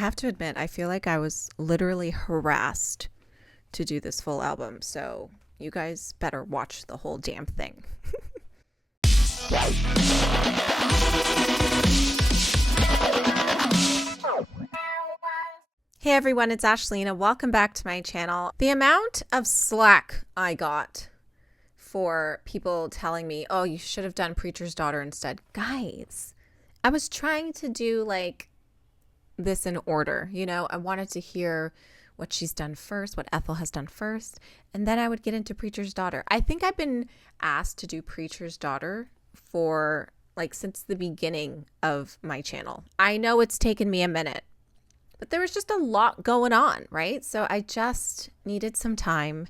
have to admit, I feel like I was literally harassed to do this full album. So you guys better watch the whole damn thing. Hey everyone, it's Ashlena. Welcome back to my channel. The amount of slack I got for people telling me, oh, you should have done Preacher's Daughter instead. Guys, I was trying to do like this in order. You know, I wanted to hear what she's done first, what Ethel has done first, and then I would get into Preacher's Daughter. I think I've been asked to do Preacher's Daughter for like since the beginning of my channel. I know it's taken me a minute, but there was just a lot going on, right? So I just needed some time.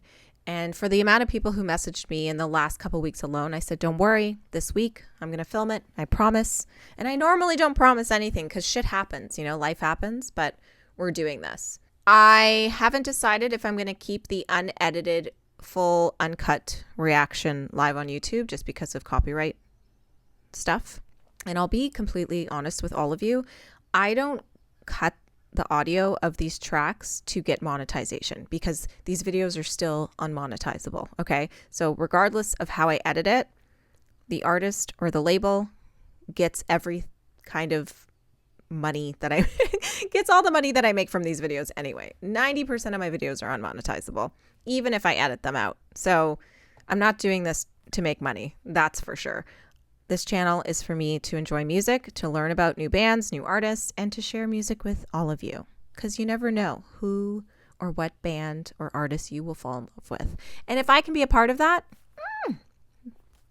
And for the amount of people who messaged me in the last couple weeks alone, I said, don't worry, this week I'm going to film it. I promise. And I normally don't promise anything because shit happens, you know, life happens, but we're doing this. I haven't decided if I'm going to keep the unedited, full, uncut reaction live on YouTube just because of copyright stuff. And I'll be completely honest with all of you. I don't cut the audio of these tracks to get monetization because these videos are still unmonetizable. Okay. So regardless of how I edit it, the artist or the label gets every kind of money that I gets all the money that I make from these videos anyway. 90% of my videos are unmonetizable, even if I edit them out. So I'm not doing this to make money. That's for sure. This channel is for me to enjoy music, to learn about new bands, new artists, and to share music with all of you. Because you never know who or what band or artist you will fall in love with. And if I can be a part of that,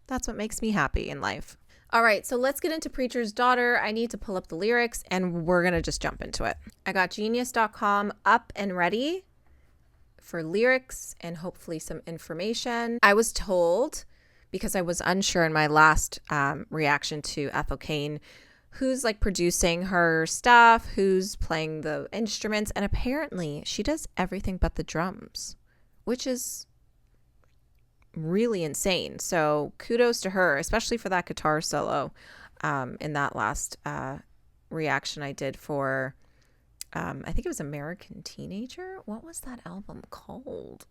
that's what makes me happy in life. All right, so let's get into Preacher's Daughter. I need to pull up the lyrics and we're going to just jump into it. I got genius.com up and ready for lyrics and hopefully some information. I was told, because I was unsure in my last reaction to Ethel Cain, who's like producing her stuff, who's playing the instruments, and apparently she does everything but the drums, which is really insane. So kudos to her, especially for that guitar solo in that last reaction I did for, I think it was American Teenager. What was that album called?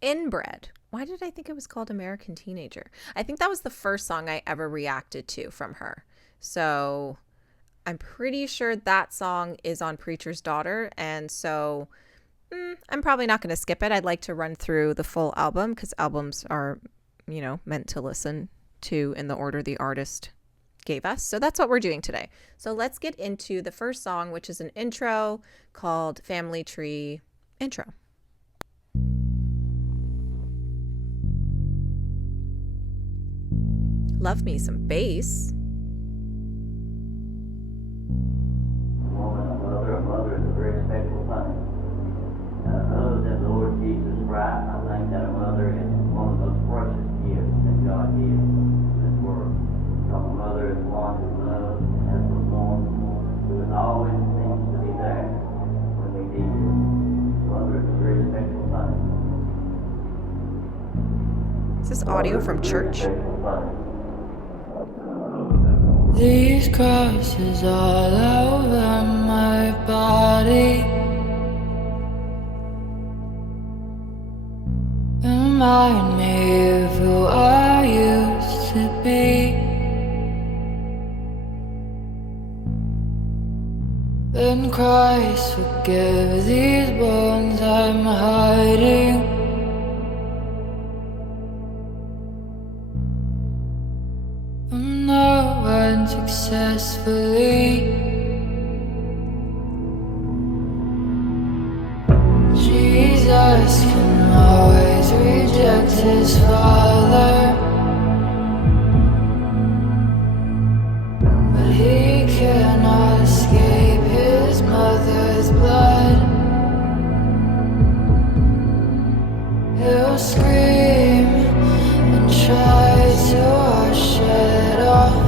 Inbred. Why did I think it was called American Teenager? I think that was the first song I ever reacted to from her. So I'm pretty sure that song is on Preacher's Daughter. And so I'm probably not going to skip it. I'd like to run through the full album because albums are, you know, meant to listen to in the order the artist gave us. So that's what we're doing today. So let's get into the first song, which is an intro called Family Tree Intro. Love me some bass. A mother is a very special thing. Other than the Lord Jesus Christ, I think that a mother is one of the most precious gifts that God gives in this world. So a mother is one who loves and has been born, who is always seems to be there when we need it. Mother is a very special thing. Is this audio from church? These crosses all over my body remind me of who I used to be. Then Christ forgive these wounds I'm hiding. No one successfully. Jesus can always reject his father, but he cannot escape his mother's blood. He'll scream and try to wash it off.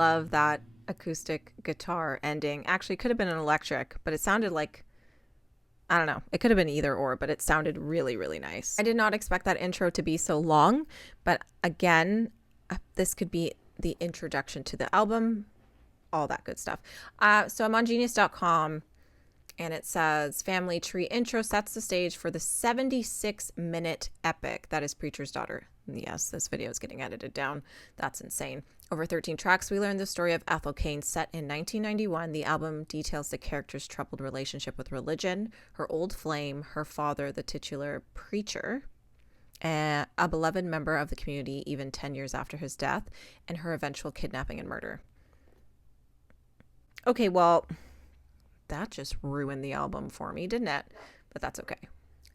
love that acoustic guitar ending. Actually, it could have been an electric, but it sounded like, I don't know. It could have been either or, but it sounded really, really nice. I did not expect that intro to be so long, but again, this could be the introduction to the album, all that good stuff. So I'm on genius.com and it says Family Tree intro sets the stage for the 76-minute epic that is Preacher's Daughter. Yes, this video is getting edited down. That's insane. Over 13 tracks, we learn the story of Ethel Cain set in 1991. The album details the character's troubled relationship with religion, her old flame, her father, the titular preacher, a beloved member of the community even 10 years after his death, and her eventual kidnapping and murder. Okay, well, that just ruined the album for me, didn't it? But that's okay.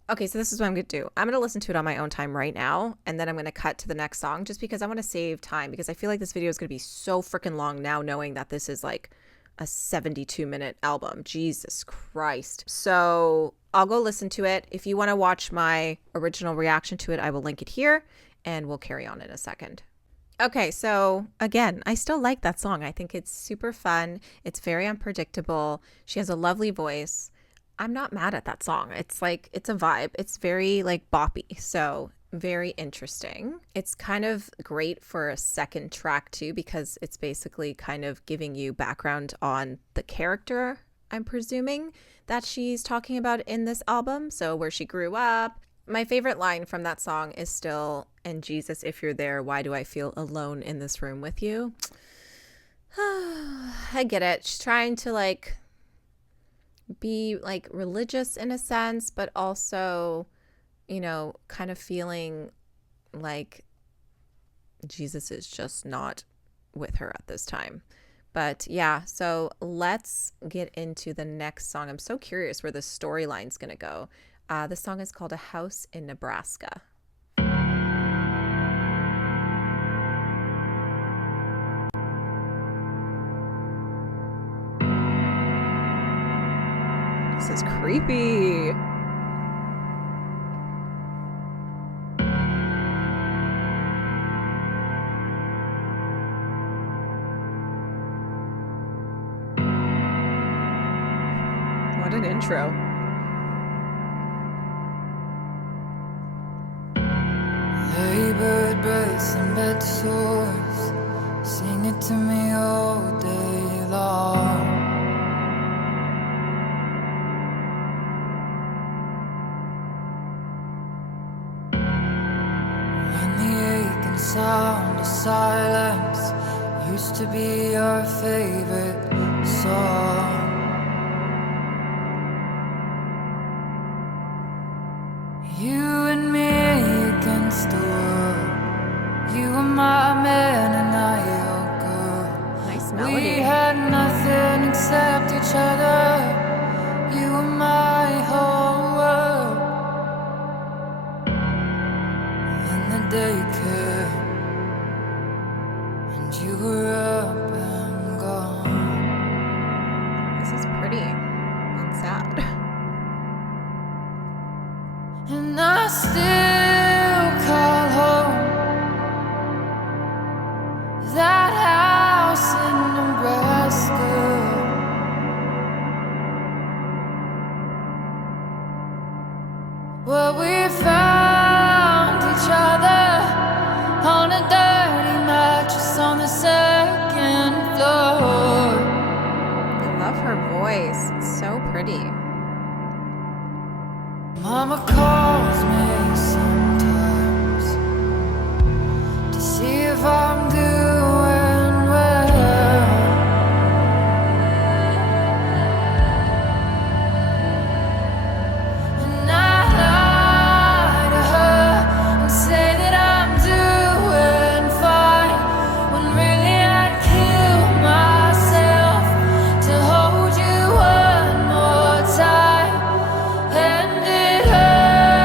Okay, so this is what I'm going to do. I'm going to listen to it on my own time right now, and then I'm going to cut to the next song just because I want to save time, because I feel like this video is going to be so freaking long now, knowing that this is like a 72-minute album. Jesus Christ. So I'll go listen to it. If you want to watch my original reaction to it, I will link it here, and we'll carry on in a second. Okay, so again, I still like that song. I think it's super fun. It's very unpredictable. She has a lovely voice. I'm not mad at that song. It's like, it's a vibe. It's very like boppy. So very interesting. It's kind of great for a second track too, because it's basically kind of giving you background on the character, I'm presuming, that she's talking about in this album. So where she grew up. My favorite line from that song is still, "And Jesus, if you're there, why do I feel alone in this room with you?" I get it. She's trying to like be like religious in a sense, but also, you know, kind of feeling like Jesus is just not with her at this time. But yeah, so let's get into the next song. I'm so curious where the storyline's gonna go. The song is called A House in Nebraska. This is creepy. What an intro. Labored breaths and bed sores, sing it to me all day long. When the aching sound of silence used to be your favorite song. You and me against the world. You were my man and I your girl. Nice melody. We had nothing except each other. You were my whole world. Then the day came and you were up and gone. This is pretty and sad. And I still call home that house in Nebraska, where we found each other on a dirty mattress on the second floor. I love her voice. It's so pretty. Mama calls me sometimes to see if I'm doing well. And I lie to her and say that I'm doing fine, when really I'd kill myself to hold you one more time. And it hurts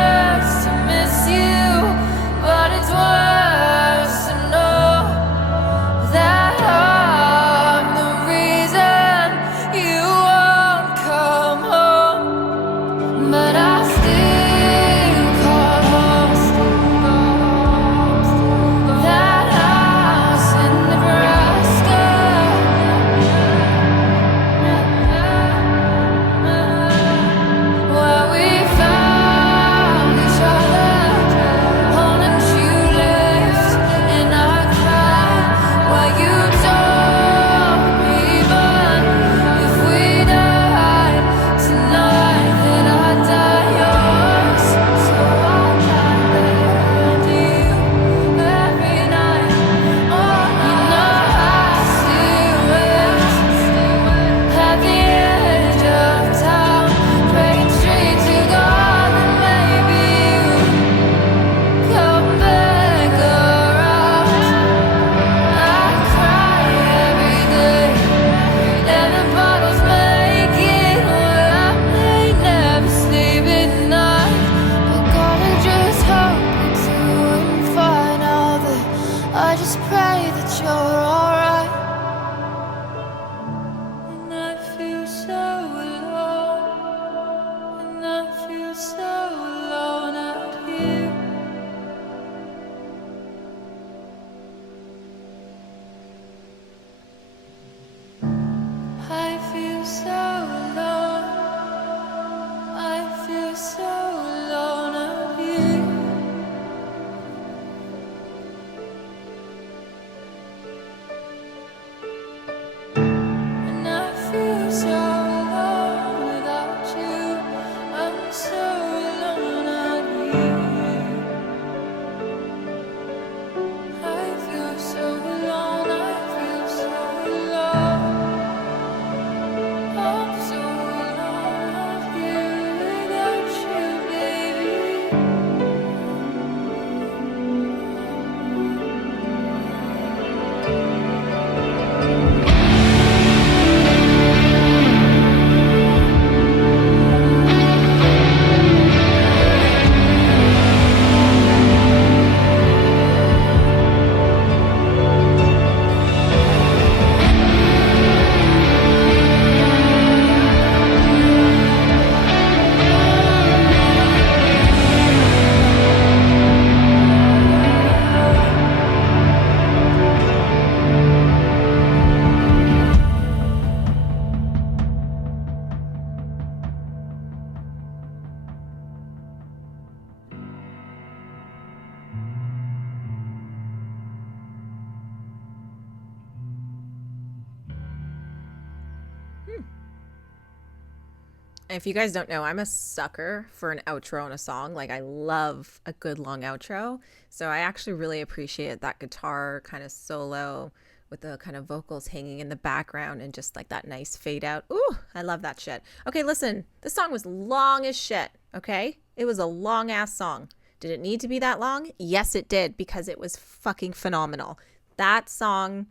If you guys don't know, I'm a sucker for an outro in a song. Like, I love a good long outro. So I actually really appreciate that guitar kind of solo with the kind of vocals hanging in the background and just like that nice fade out. Ooh, I love that shit. Okay, listen, this song was long as shit, okay? It was a long ass song. Did it need to be that long? Yes, it did, because it was fucking phenomenal. That song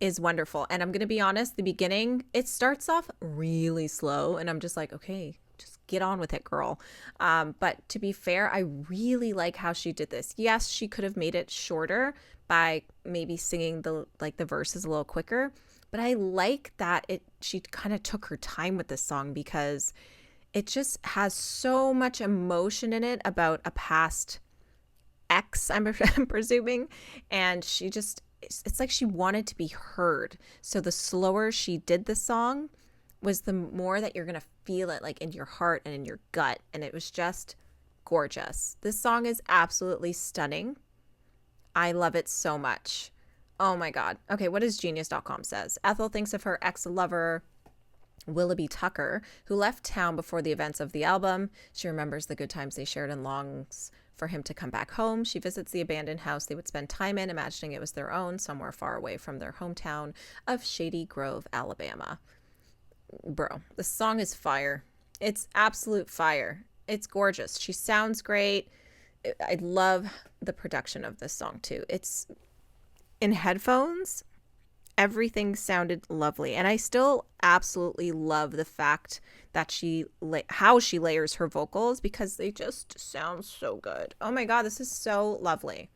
is wonderful. And I'm going to be honest, the beginning, it starts off really slow. And I'm just like, okay, just get on with it, girl. But to be fair, I really like how she did this. Yes, she could have made it shorter by maybe singing the verses a little quicker. But I like that she kind of took her time with this song, because it just has so much emotion in it about a past ex, I'm presuming. And she just, it's like she wanted to be heard. So the slower she did the song was the more that you're going to feel it like in your heart and in your gut. And it was just gorgeous. This song is absolutely stunning. I love it so much. Oh my God. Okay, what does Genius.com says? Ethel thinks of her ex-lover, Willoughby Tucker, who left town before the events of the album. She remembers the good times they shared and longs for him to come back home. She visits the abandoned house they would spend time in, imagining it was their own, somewhere far away from their hometown of Shady Grove, Alabama. Bro, the song is fire. It's absolute fire. It's gorgeous. She sounds great. I love the production of this song too. It's in headphones. Everything sounded lovely. And I still absolutely love the fact that how she layers her vocals, because they just sound so good. Oh my God, this is so lovely.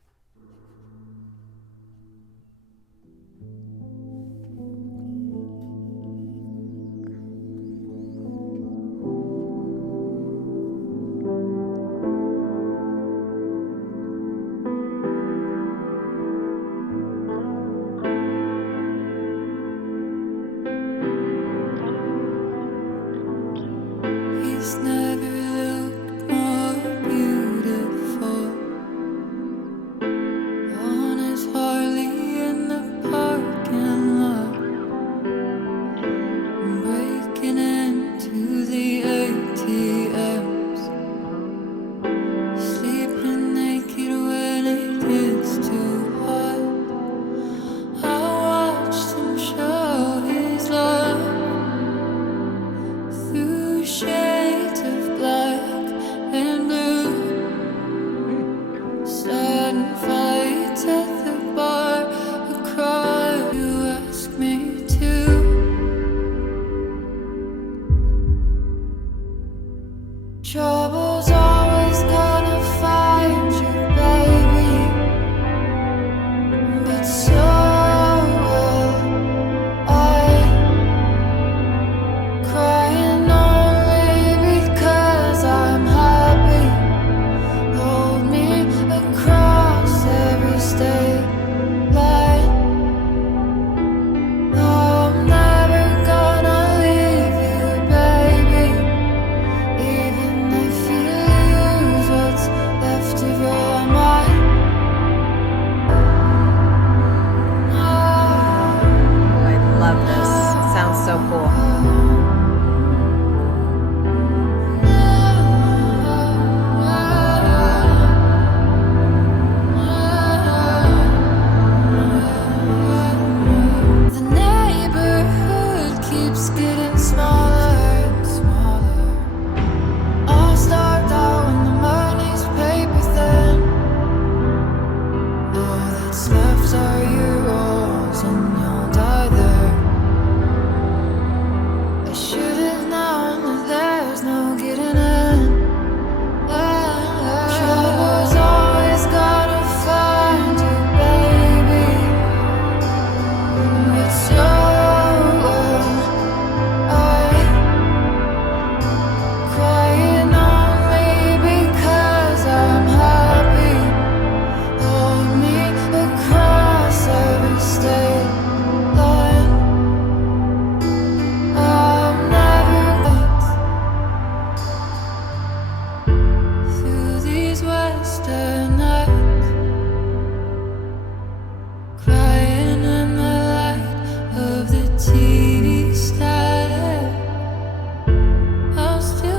He's never looked more beautiful on his Harley in the parking lot, breaking into the ATMs, sleeping naked when it gets too hot. I watched him show his love through shades of black and blue, starting fights at the bar across. You ask me to. Trouble's always gonna find you, baby, but so will I. Crying only because I'm happy. Hold me across every state line. I'm never gonna leave you, baby, even if you lose what's left of your mind. Oh, I love this. It sounds so cool. The neighborhood keeps getting smaller and smaller. All starved out when the money's paper thin. All that's left are your walls, and you'll die there. I should have known that there's no getting in. Trouble's always gonna find you, baby, but so will I. Crying only because I'm happy. Hold me across every state line. I'm never through these western nights, crying in the light of the TV static. I'll still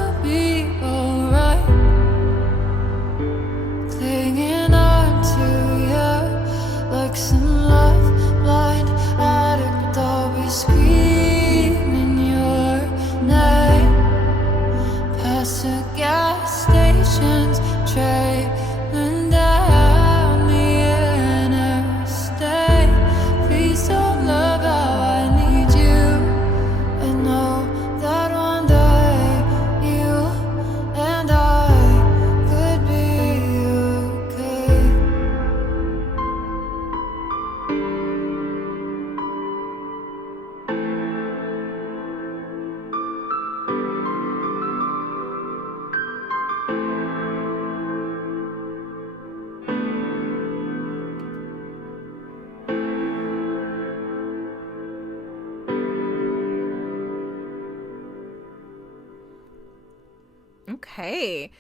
Okay.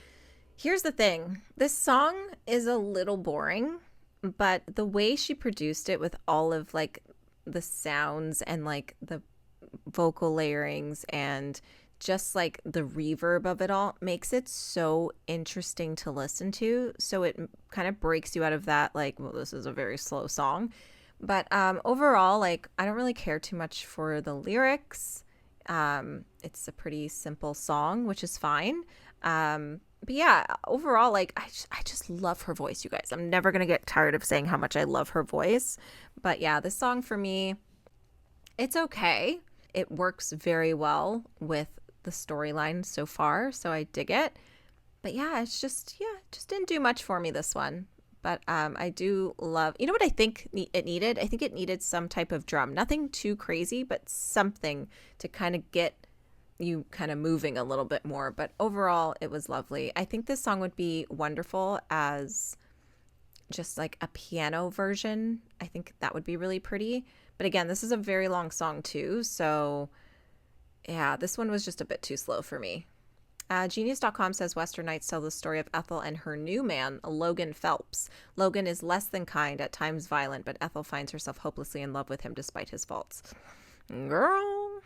Here's the thing. This song is a little boring, but the way she produced it with all of like the sounds and like the vocal layerings and just like the reverb of it all makes it so interesting to listen to. So it kind of breaks you out of that, like, well, this is a very slow song. But overall, like, I don't really care too much for the lyrics. It's a pretty simple song, which is fine. But yeah, overall, like, I just love her voice, you guys. I'm never going to get tired of saying how much I love her voice. But yeah, this song for me, it's okay. It works very well with the storyline so far, so I dig it. But yeah, it's just didn't do much for me, this one. But I do love, you know what I think it needed? I think it needed some type of drum. Nothing too crazy, but something to kind of get you kind of moving a little bit more. But overall, it was lovely. I think this song would be wonderful as just like a piano version. I think that would be really pretty. But again, this is a very long song too. So yeah, this one was just a bit too slow for me. Genius.com says Western Nights tell the story of Ethel and her new man, Logan Phelps. Logan is less than kind, at times violent, but Ethel finds herself hopelessly in love with him despite his faults. Girl,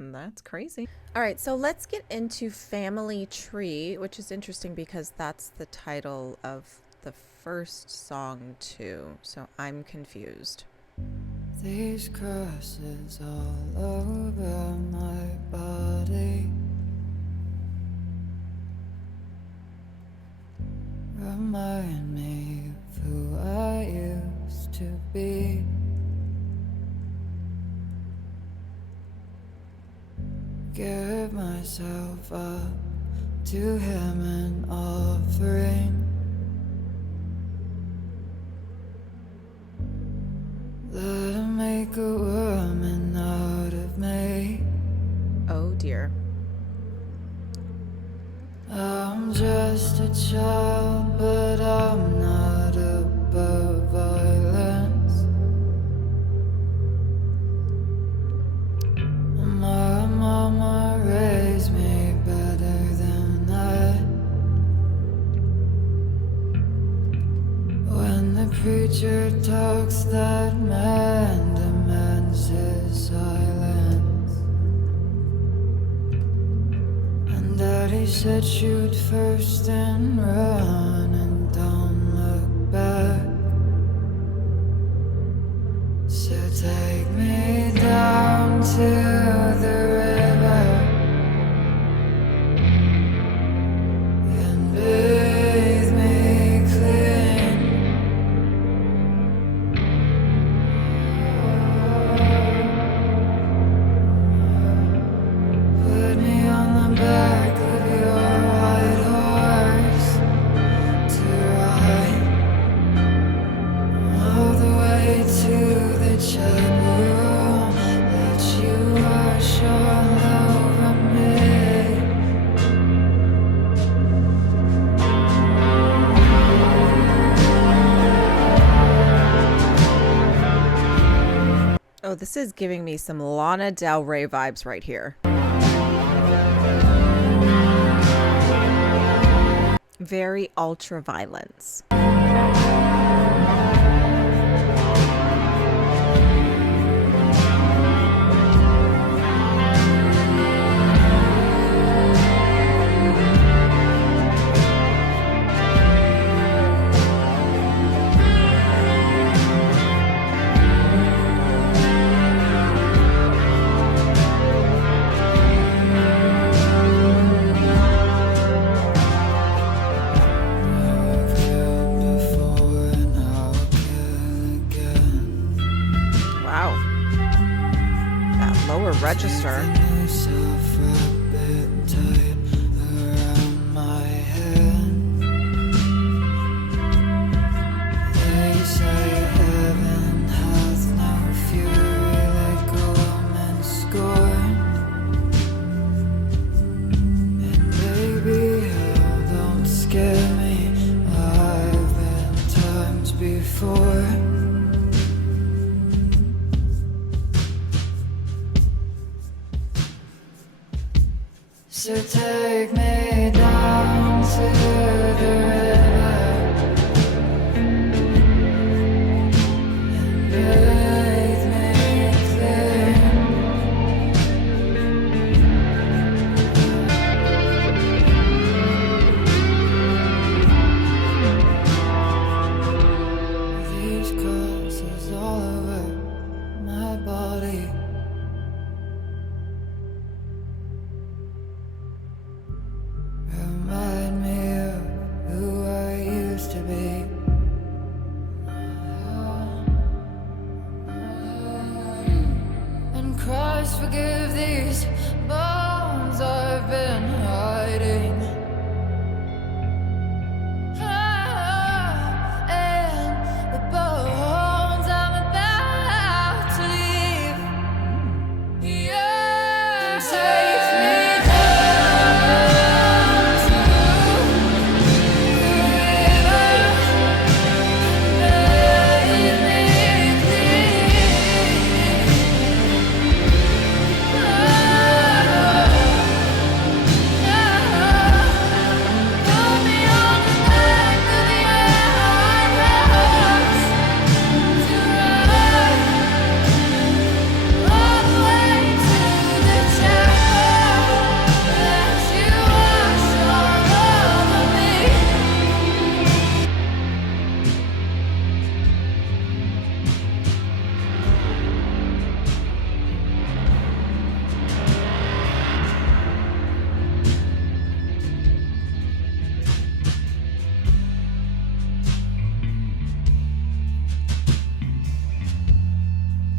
that's crazy. All right, so let's get into Family Tree, which is interesting because that's the title of the first song too. So I'm confused. These crosses all over my body remind me of who I used to be. Give myself up to him an offering. Let him make a woman out of me. Oh dear. I'm just a child, but I'm not above violence. My mama raised me better than that. When the preacher talks, that man demands his silence. Daddy said shoot first and run and don't look back. So take me down to the river and bathe me clean. Put me on the back of your white horse to ride all the way to the chapel. Let you wash all over me. Oh, this is giving me some Lana Del Rey vibes right here. Very ultra violence. I've killed before and I'll kill again. Wow. That lower register. Noose of rabbit tied around my head. They say heaven hath no fury like a woman scorned. And baby, hell don't scare me. I've been times before. So take me down forgive these bones I've been hiding. And the bones I'm about to leave. Yeah, take me down to the river. Bathe me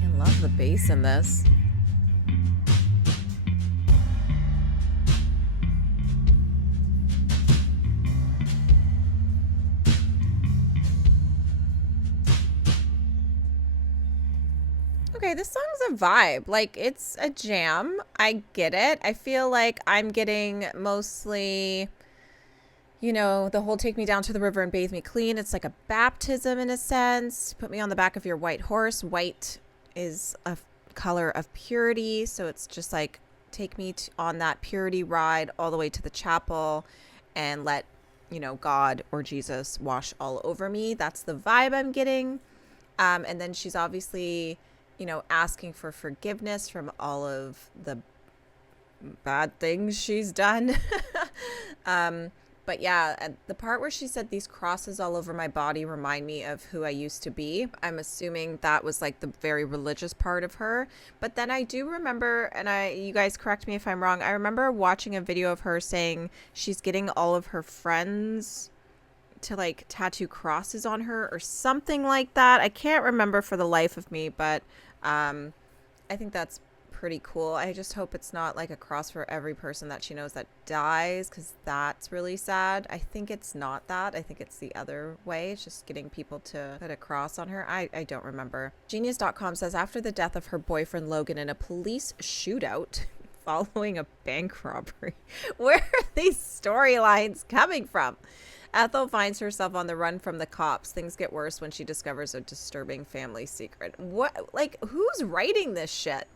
I love the bass in this. Okay, this song's a vibe. Like, it's a jam. I get it. I feel like I'm getting mostly, you know, the whole take me down to the river and bathe me clean. It's like a baptism in a sense. Put me on the back of your white horse. White is a color of purity. So it's just like, take me on that purity ride all the way to the chapel and let, you know, God or Jesus wash all over me. That's the vibe I'm getting. And then she's obviously, you know, asking for forgiveness from all of the bad things she's done. But yeah, the part where she said these crosses all over my body remind me of who I used to be. I'm assuming that was like the very religious part of her. But then I do remember, and you guys correct me if I'm wrong, I remember watching a video of her saying she's getting all of her friends to like tattoo crosses on her or something like that. I can't remember for the life of me, but I think that's pretty cool. I just hope it's not like a cross for every person that she knows that dies, because that's really sad. I think it's not that. I think it's the other way. It's just getting people to put a cross on her. I don't remember. Genius.com says, after the death of her boyfriend Logan in a police shootout following a bank robbery. Where are these storylines coming from? Ethel finds herself on the run from the cops. Things get worse when she discovers a disturbing family secret. What? Like, who's writing this shit?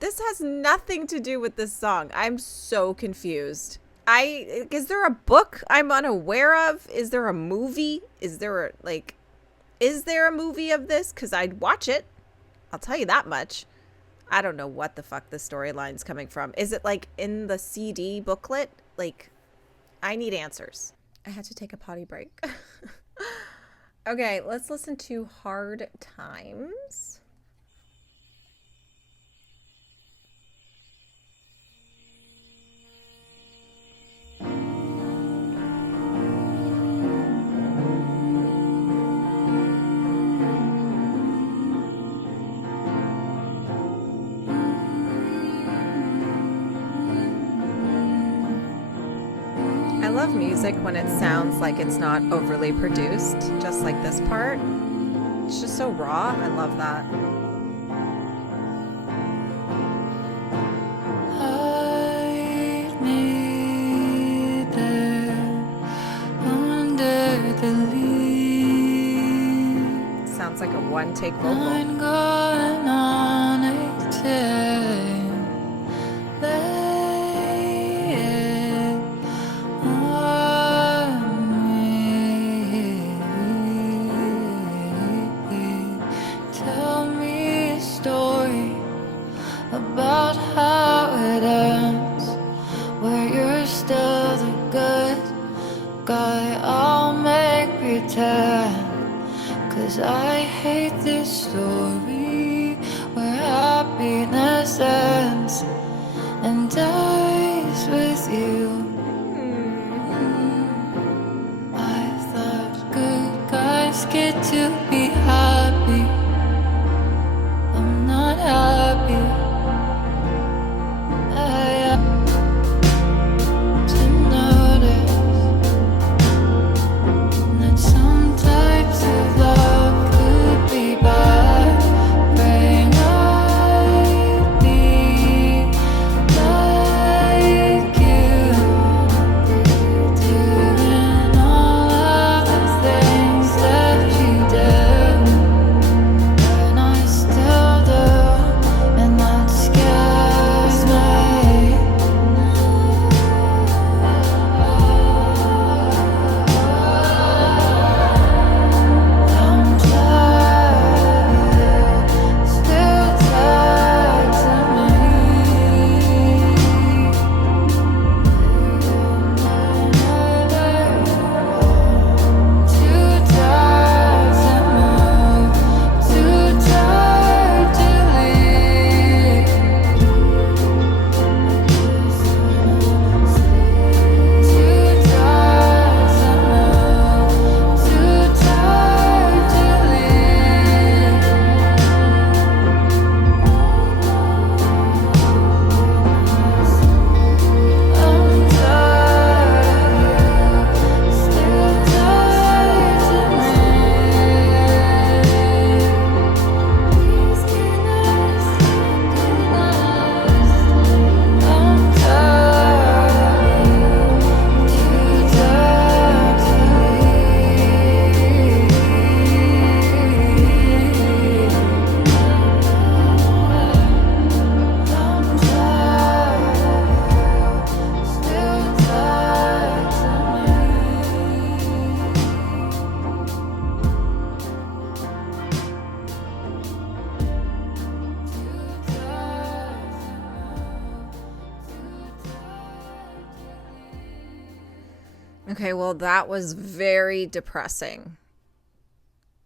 This has nothing to do with this song. I'm so confused. Is there a book I'm unaware of? Is there a movie? Is there a movie of this? Because I'd watch it. I'll tell you that much. I don't know what the fuck the storyline's coming from. Is it like in the CD booklet? Like, I need answers. I had to take a potty break. Okay, let's listen to Hard Times. I love music when it sounds like it's not overly produced, just like this part. It's just so raw. I love that. Hide me there under the leaves. Sounds like a one-take vocal. I'm going on a tear. About how it ends, where you're still the good guy. I'll make pretend, 'cause I hate this story where happiness ends and dies with you. I thought good guys get to be happy. I'm not happy. Okay, well, that was very depressing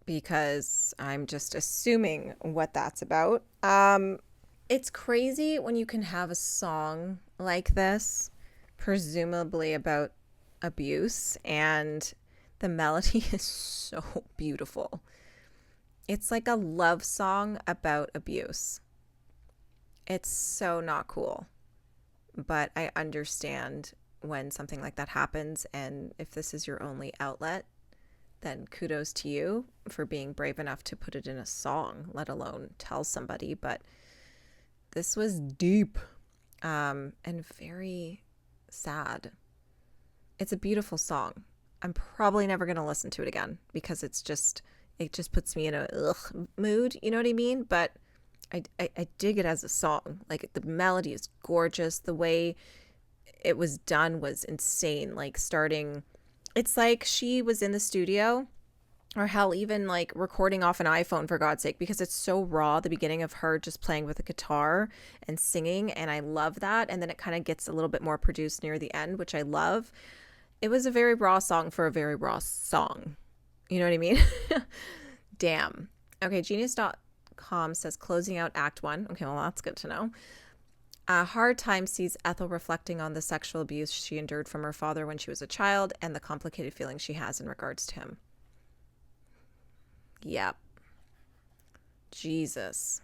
because I'm just assuming what that's about. It's crazy when you can have a song like this, presumably about abuse, and the melody is so beautiful. It's like a love song about abuse. It's so not cool, but I understand when something like that happens, and if this is your only outlet, then kudos to you for being brave enough to put it in a song, let alone tell somebody. But this was deep and very sad. It's a beautiful song. I'm probably never going to listen to it again because it just puts me in a mood, you know what I mean? But I dig it as a song. Like, the melody is gorgeous. The way it was done was insane. Like, starting, it's like she was in the studio, or hell, even like recording off an iPhone, for God's sake, because it's so raw, the beginning of her just playing with a guitar and singing, and I love that. And then it kind of gets a little bit more produced near the end, which I love. It was a very raw song for a very raw song. You know what I mean? Damn. Okay, Genius.com says closing out Act 1. Okay, well, that's good to know. Hard Time sees Ethel reflecting on the sexual abuse she endured from her father when she was a child and the complicated feelings she has in regards to him. Yep. Jesus.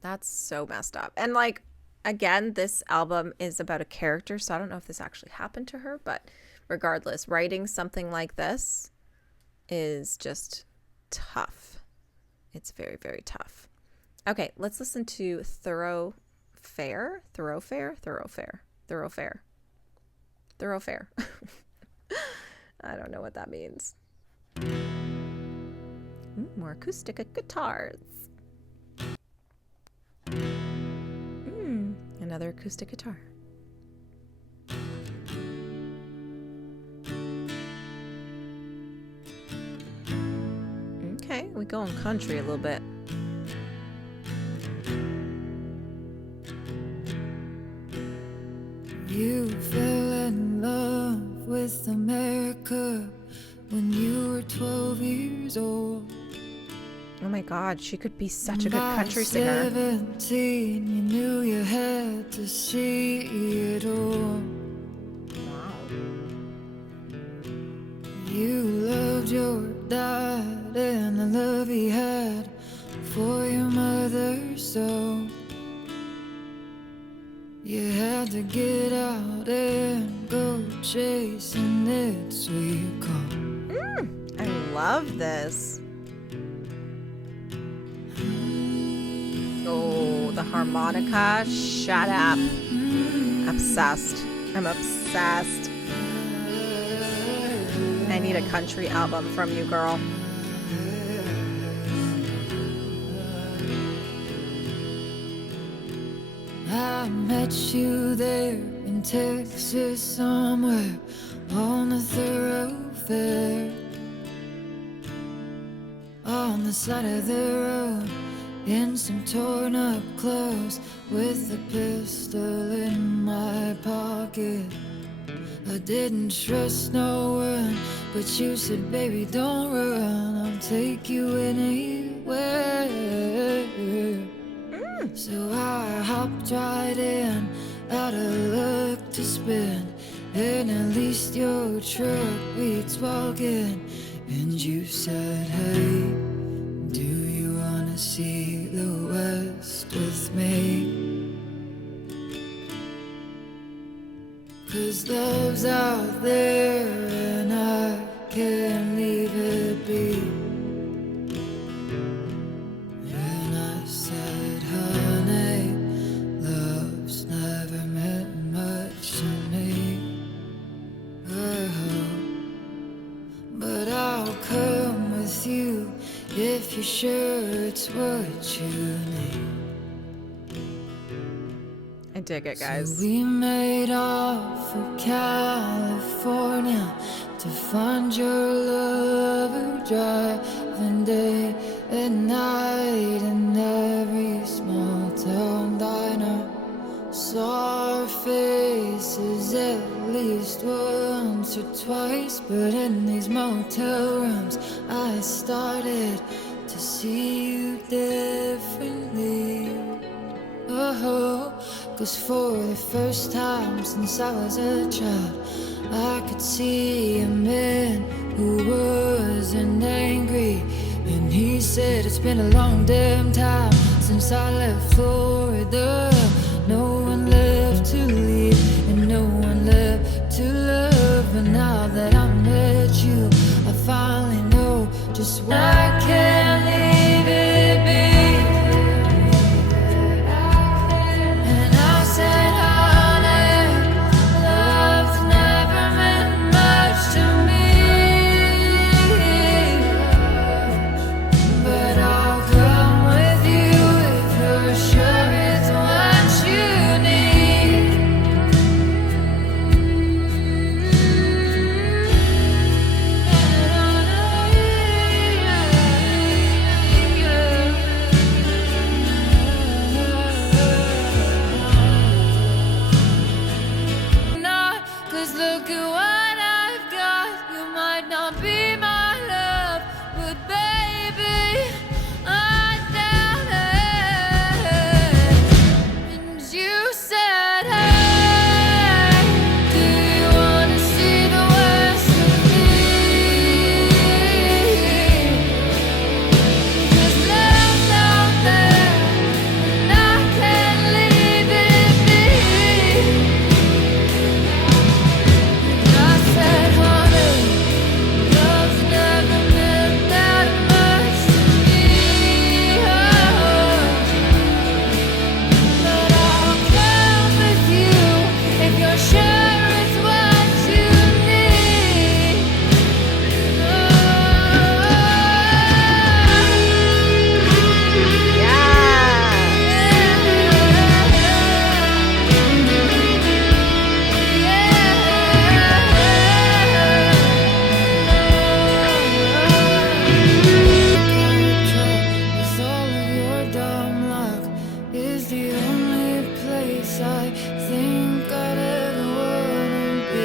That's so messed up. And like, again, this album is about a character, so I don't know if this actually happened to her, but regardless, writing something like this is just tough. It's very, very tough. Okay, let's listen to Thoroughfare. I don't know what that means. More acoustic guitars. Another acoustic guitar. Okay, we go in country a little bit. You fell in love with America when you were 12 years old. Oh my God, she could be such a good country singer. 17, you knew you had to see it all. Wow. You loved your dad and the love he had for your mother, so you had to get out and go chasing it, sweet call. I love this. Oh, the harmonica. Shut up. Obsessed. I'm obsessed. I need a country album from you, girl. I met you there in Texas somewhere on the Thoroughfare, on the side of the road, in some torn up clothes, with a pistol in my pocket. I didn't trust no one, but you said, baby, don't run, I'll take you anywhere. So I hopped right in, out of luck to spend, and at least your truck beats walking. And you said, hey, do you wanna see the West with me? 'Cause love's out there and I can't leave it be. And I said, honey, love's never meant much to me. Oh, but I'll come with you if you're sure it's what you need. I dig it, guys. So we made off for California to find your lover, driving day and night in every small town diner. Saw our faces at least once once or twice, but in these motel rooms I started to see you differently. Oh, 'cause for the first time since I was a child, I could see a man who wasn't angry. And he said, it's been a long damn time since I left Florida. No one left to lead and no one left to love. But now that I met you, I finally know just why I can't leave it be. And I said, honey, love's never meant much to me, but I'll come with you if you're sure it's what you need. Not 'cause look at what I've got. You might not be my love, but baby, I doubt it. And you said, hey, do you wanna see the worst of me? 'Cause love's out there and I can't leave it be. I said, honey, love's never meant that much to me, but I'll come with you if you're sure it's what you need. With all of your dumb luck is the only place I think I'd ever wanna be.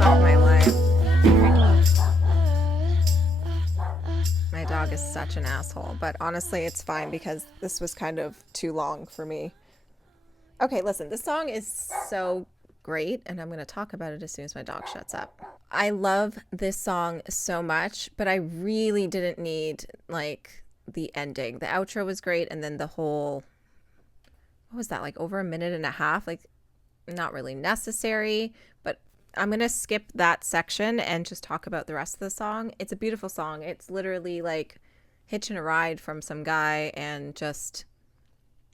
Fuck my life. My dog is such an asshole, but honestly, it's fine because this was kind of too long for me. Okay, listen, this song is so great, and I'm going to talk about it as soon as my dog shuts up. I love this song so much, but I really didn't need, like, the ending. The outro was great, and then the whole, what was that, like over a minute and a half? Like, not really necessary, but I'm going to skip that section and just talk about the rest of the song. It's a beautiful song. It's literally like hitching a ride from some guy and just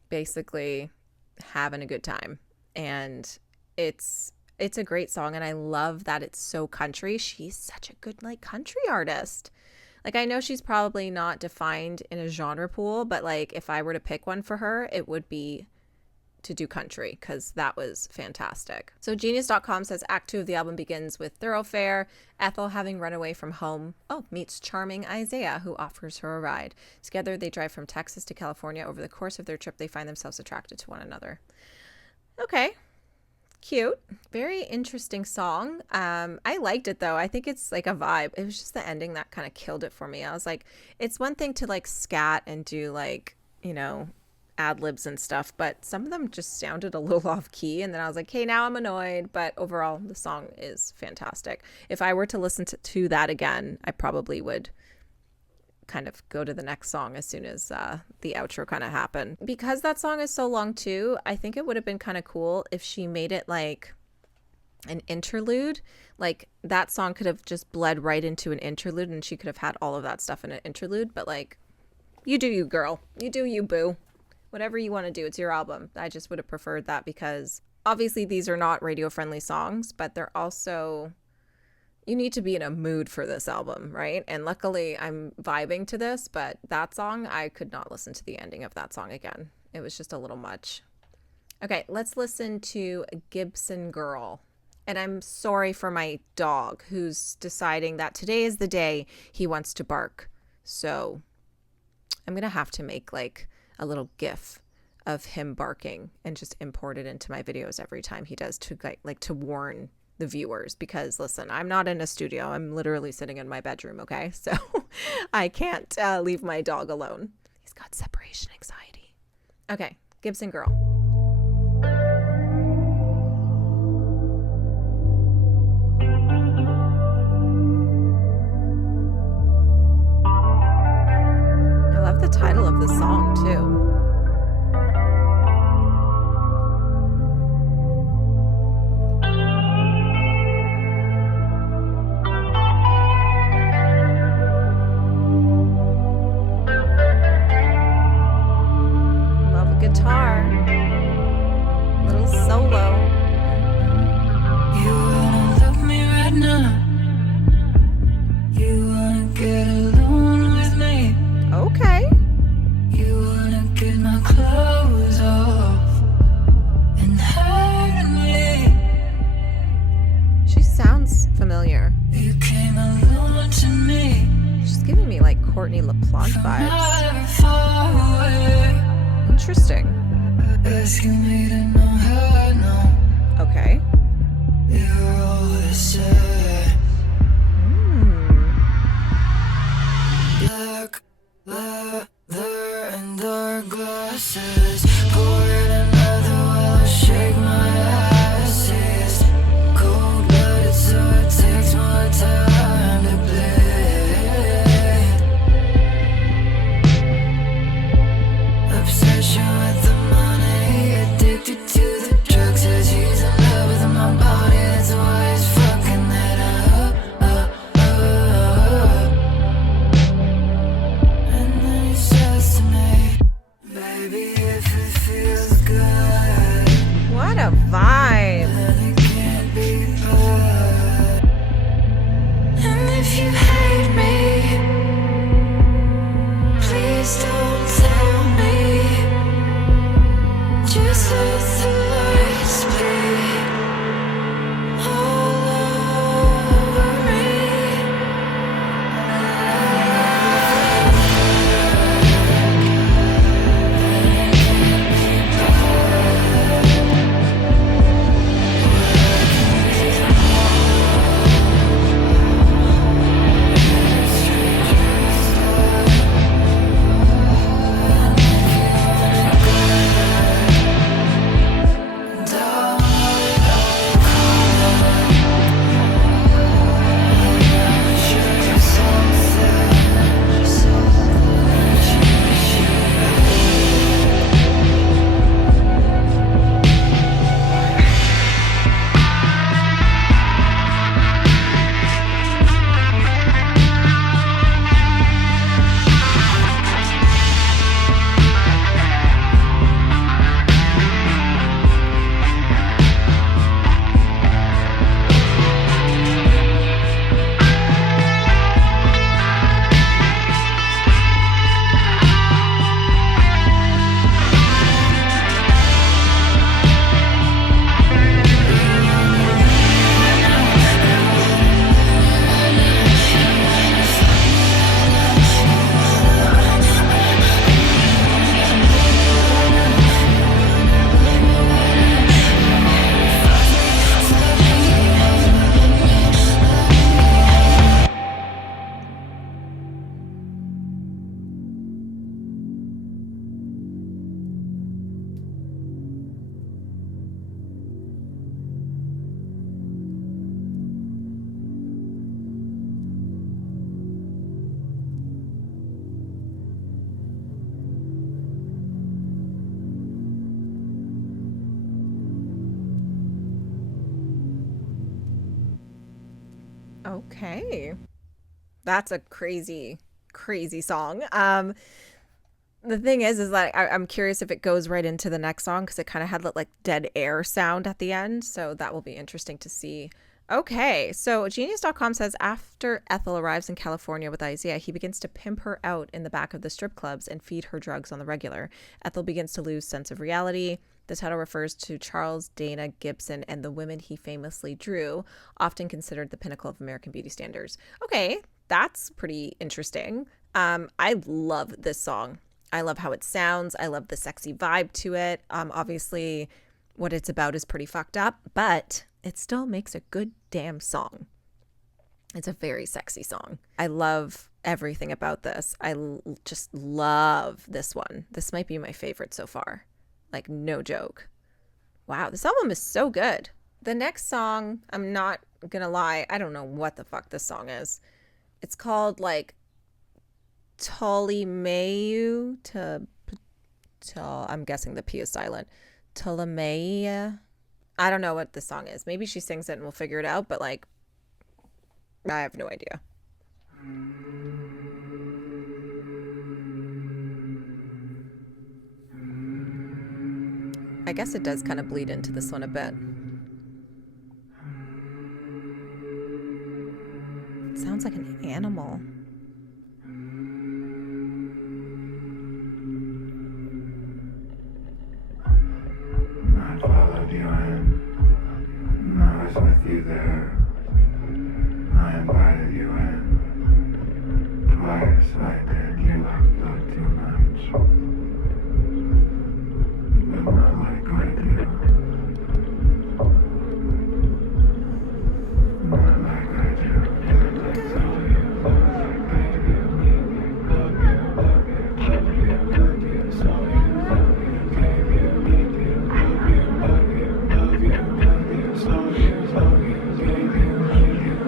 basically having a good time. And it's a great song, and I love that it's so country. She's such a good, like, country artist. Like, I know she's probably not defined in a genre pool, but, like, if I were to pick one for her, it would be to do country because that was fantastic. So Genius.com says Act 2 of the album begins with Thoroughfare, Ethel having run away from home, meets charming Isaiah, who offers her a ride. Together, they drive from Texas to California. Over the course of their trip, they find themselves attracted to one another. Okay. Cute. Very interesting song. I liked it though. I think it's like a vibe. It was just the ending that kind of killed it for me. I was like, it's one thing to like scat and do like, you know, ad libs and stuff, but some of them just sounded a little off key. And then I was like, hey, now I'm annoyed. But overall, the song is fantastic. If I were to listen to that again, I probably would kind of go to the next song as soon as the outro kind of happened. Because that song is so long too, I think it would have been kind of cool if she made it like an interlude. Like that song could have just bled right into an interlude and she could have had all of that stuff in an interlude. But like, you do you, girl. You do you, boo. Whatever you want to do, it's your album. I just would have preferred that because obviously these are not radio friendly songs, but they're also, you need to be in a mood for this album, right? And luckily I'm vibing to this, but that song, I could not listen to the ending of that song again. It was just a little much. Okay, let's listen to Gibson Girl. And I'm sorry for my dog who's deciding that today is the day he wants to bark. So I'm going to have to make like a little gif of him barking and just import it into my videos every time he does to like to warn the viewers, because listen, I'm not in a studio. I'm literally sitting in my bedroom. Okay. So I can't leave my dog alone. He's got separation anxiety. Okay. Gibson Girl. I love the title of the song too. Guitar, little solo. You wanna love me right now? You wanna get alone with me? Okay. You wanna get my clothes off and hurt me? She sounds familiar. You came alone to me. She's giving me like Courtney LaPlante vibes. Interesting. Asking me to know how now. Okay. You're always sad. Black leather and dark glasses. Pour in another while I shake my asses. Cold-blooded, so it takes more time to bleed. Obsession with the money, addicted to the drugs. Says he's in love with my body, that's why he's fucking that Okay. That's a crazy, crazy song. The thing is that I'm curious if it goes right into the next song because it kind of had that like dead air sound at the end. So that will be interesting to see. Okay, so Genius.com says after Ethel arrives in California with Isaiah, he begins to pimp her out in the back of the strip clubs and feed her drugs on the regular. Ethel begins to lose sense of reality. The title refers to Charles Dana Gibson and the women he famously drew, often considered the pinnacle of American beauty standards. Okay, that's pretty interesting. I love this song. I love how it sounds. I love the sexy vibe to it. Obviously, what it's about is pretty fucked up, but it still makes a good damn song. It's a very sexy song. I love everything about this. Just love this one. This might be my favorite so far. Like, no joke. Wow, this album is so good. The next song, I'm not gonna lie, I don't know what the fuck this song is. It's called like Ptolemaea I'm guessing the P is silent. Ptolemaea. I don't know what the song is. Maybe she sings it and we'll figure it out, but like, I have no idea. I guess it does kind of bleed into this one a bit. It sounds like an animal. I followed you in. I was with you there. I invited you in. Twice I did. You liked that too much. But not like I do. Not like I do. That's all you love. Baby, love you, love you, love you, love you, love you. That's all you love you. Baby, love you, love you, love you, love you, love you. That's all you love you. Baby,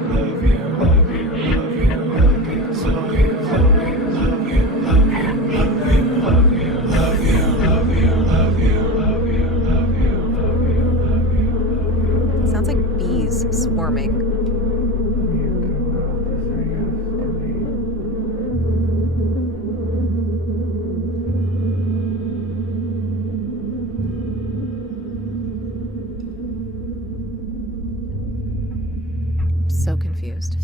love you, love you, love you, love you, love you. That's all you love you, love you, love you, love you, love you, love you, love you, love you, love you, love you, love you, love you, love you. Sounds like bees swarming. So confused.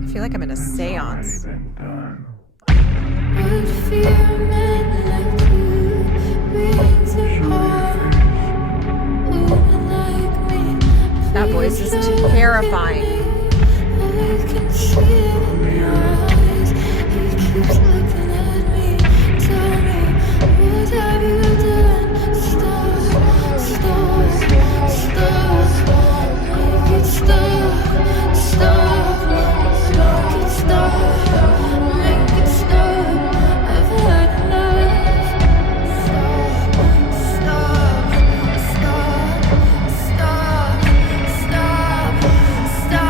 I feel like I'm in a seance. That voice is terrifying. Stop.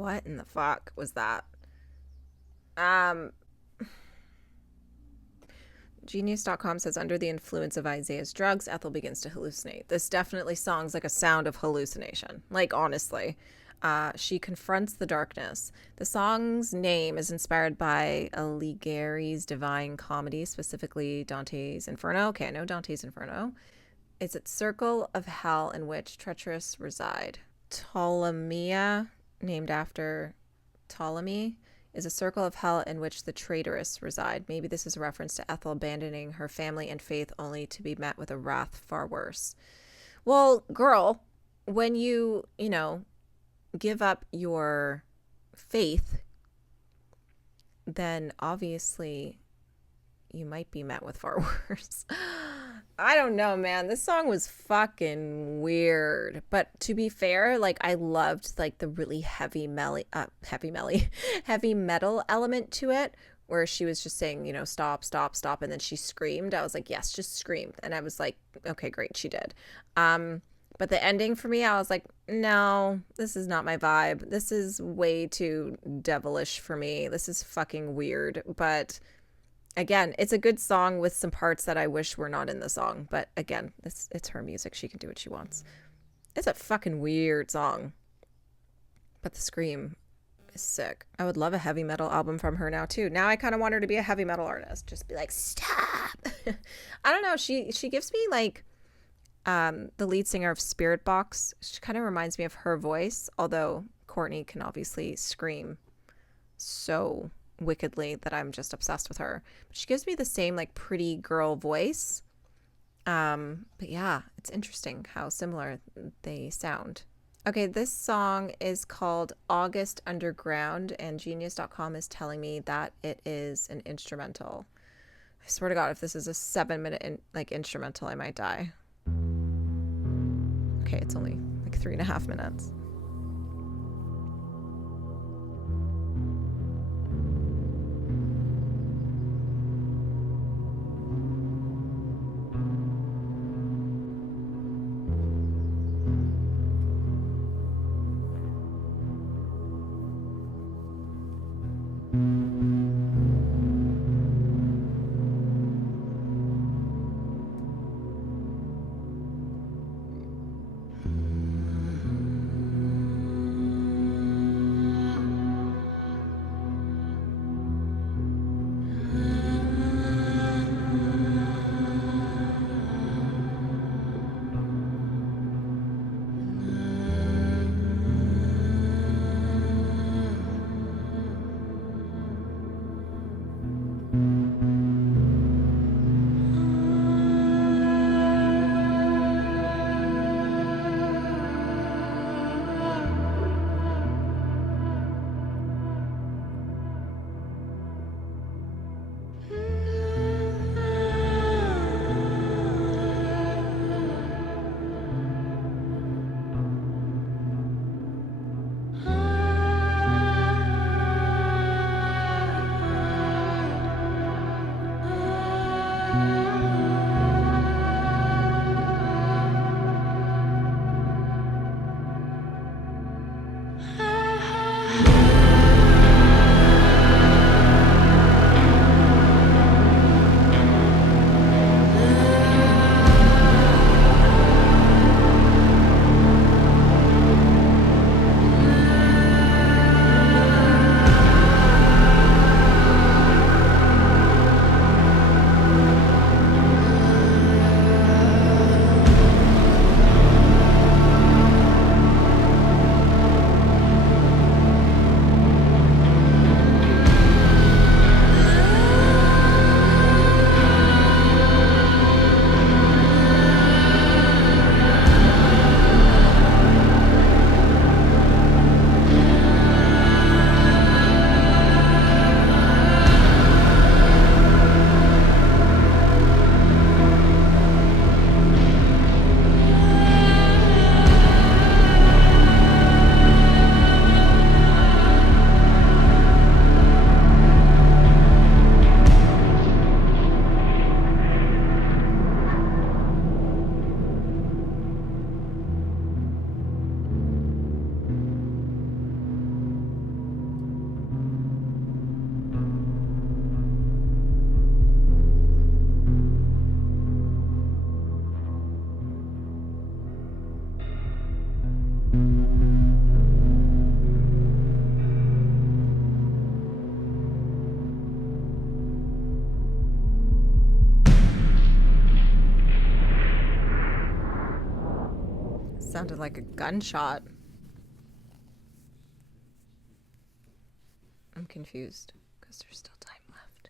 What in the fuck was that? Um, Genius.com says, under the influence of Isaiah's drugs, Ethel begins to hallucinate. This definitely sounds like a sound of hallucination. Like, honestly. She confronts the darkness. The song's name is inspired by Alighieri's Divine Comedy, specifically Dante's Inferno. Okay, I know Dante's Inferno. It's a circle of hell in which treacherous reside. Ptolemaea, named after Ptolemy, is a circle of hell in which the traitorous reside. Maybe this is a reference to Ethel abandoning her family and faith only to be met with a wrath far worse. Well, girl, when you give up your faith, then obviously you might be met with far worse. I don't know, man. This song was fucking weird. But to be fair, like, I loved like the really heavy metal element to it, where she was just saying, stop, stop, stop, and then she screamed. I was like, yes, just scream. And I was like, okay, great, she did. But the ending for me, I was like, no, this is not my vibe. This is way too devilish for me. This is fucking weird. But again, it's a good song with some parts that I wish were not in the song. But again, it's her music. She can do what she wants. It's a fucking weird song. But the scream is sick. I would love a heavy metal album from her now too. Now I kind of want her to be a heavy metal artist. Just be like, stop. I don't know. She gives me like the lead singer of Spirit Box. She kind of reminds me of her voice, although Courtney can obviously scream so wickedly that I'm just obsessed with her. But she gives me the same like pretty girl voice. But yeah, it's interesting how similar they sound. Okay, this song is called August Underground, and Genius.com is telling me that it is an instrumental. I swear to God, if this is a 7-minute instrumental, I might die. Okay, it's only like 3.5 minutes. sounded like a gunshot. I'm confused because there's still time left.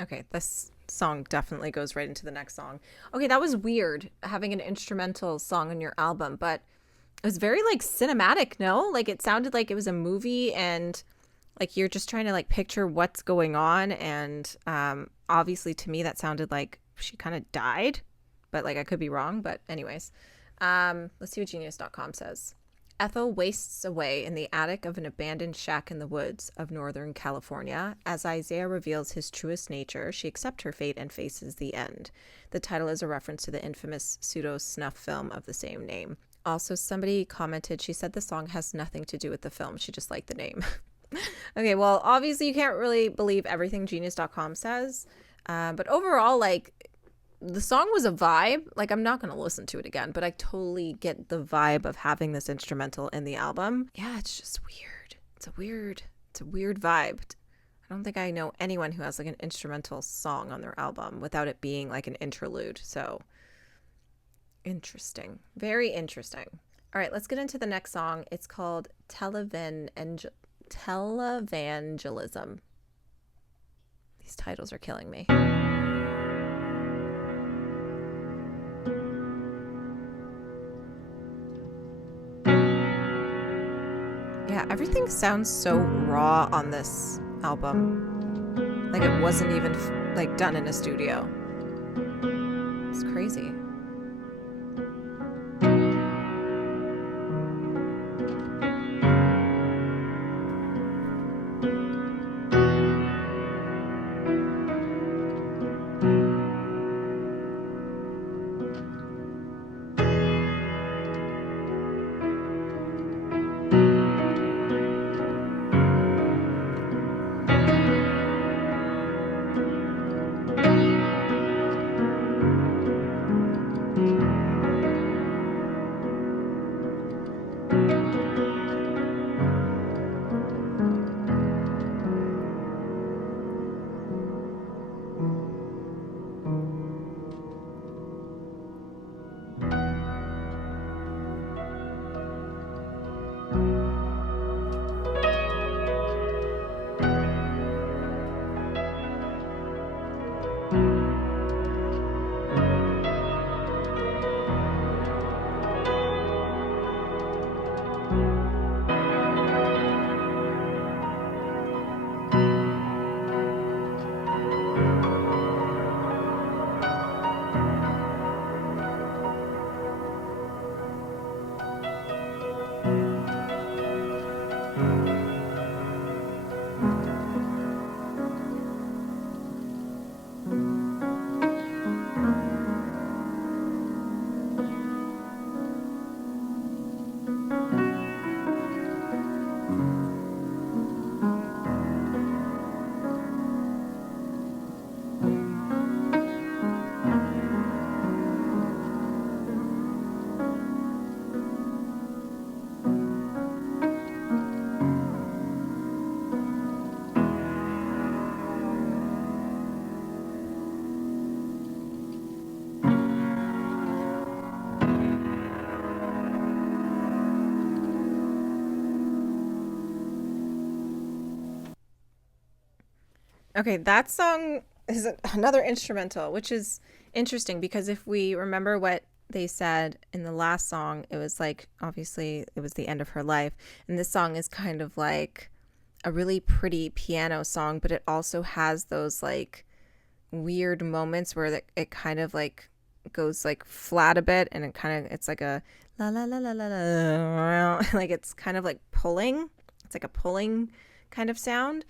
Okay, this song definitely goes right into the next song. Okay, that was weird having an instrumental song on your album, but it was very like cinematic, no? Like it sounded like it was a movie and like you're just trying to like picture what's going on, and obviously to me that sounded like she kind of died, but like I could be wrong. But anyways, let's see what genius.com says. Ethel wastes away in the attic of an abandoned shack in the woods of Northern California. As Isaiah reveals his truest nature, she accepts her fate and faces the end. The title is a reference to the infamous pseudo-snuff film of the same name. Also, somebody commented, she said the song has nothing to do with the film. She just liked the name. Okay, well, obviously you can't really believe everything genius.com says. But overall, like, the song was a vibe. Like, I'm not going to listen to it again, but I totally get the vibe of having this instrumental in the album. Yeah, it's just weird. It's a weird vibe. I don't think I know anyone who has like an instrumental song on their album without it being like an interlude. So interesting. Very interesting. All right, let's get into the next song. It's called Televangelism. These titles are killing me. Yeah, everything sounds so raw on this album. Like it wasn't even like done in a studio. It's crazy. Okay, that song is another instrumental, which is interesting because if we remember what they said in the last song, it was like, obviously, it was the end of her life. And this song is kind of like a really pretty piano song, but it also has those like weird moments where it kind of like goes like flat a bit, and it's like a la la la la la la, like it's kind of like pulling. It's like a pulling kind of sound.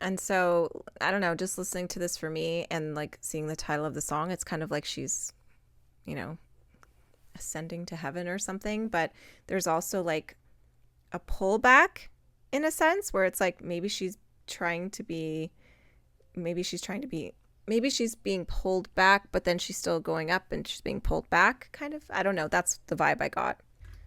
And so, I don't know, just listening to this for me and like seeing the title of the song, it's kind of like she's, you know, ascending to heaven or something. But there's also like a pullback in a sense where it's like maybe she's trying to be maybe she's being pulled back, but then she's still going up and she's being pulled back, kind of. I don't know. That's the vibe I got.